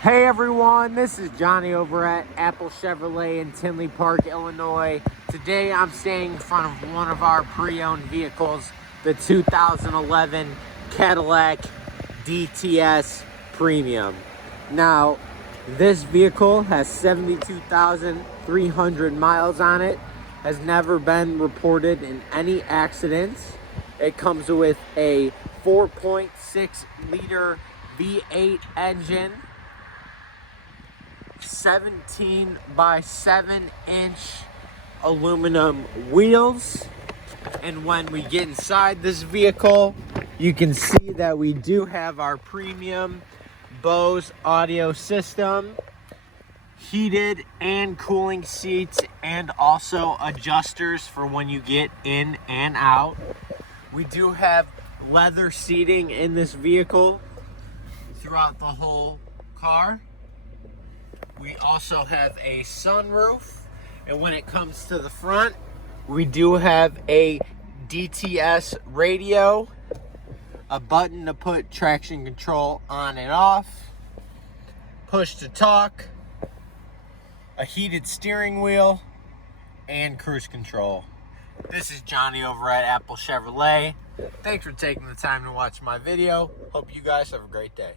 Hey everyone, this is Johnny over at Apple Chevrolet in Tinley Park, Illinois. Today I'm standing in front of one of our pre-owned vehicles, the 2011 Cadillac DTS Premium. Now, this vehicle has 72,300 miles on it, has never been reported in any accidents. It comes with a 4.6 liter V8 engine, 17 by 7 inch aluminum wheels. And when we get inside this vehicle, you can see that we do have our premium Bose audio system, heated and cooling seats, and also adjusters for when you get in and out. We do have leather seating in this vehicle throughout the whole car. We also have a sunroof, and when it comes to the front, we do have a DTS radio, a button to put traction control on and off, push to talk, a heated steering wheel, and cruise control. This is Johnny over at Apple Chevrolet. Thanks for taking the time to watch my video. Hope you guys have a great day.